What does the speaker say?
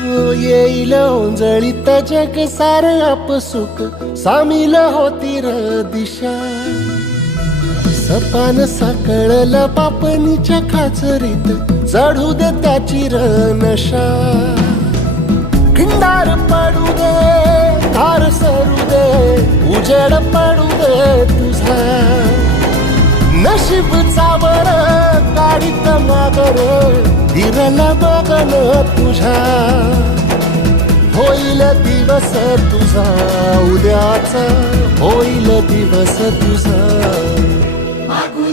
हो येईल ओंजळीत जग सार आपसुक सामील होती र दिशा. सपान साकळलं पापणीच्या खाचरीत चढू दे त्याची र नशा. खिंडार पडू दे धार सरू दे उजेड पडू दे तुझा. नशीब चावर काढीत मागर हिरल बघन तुझ्या. होईल दिवस तुझा उद्याचा होईल दिवस तुझा. मागू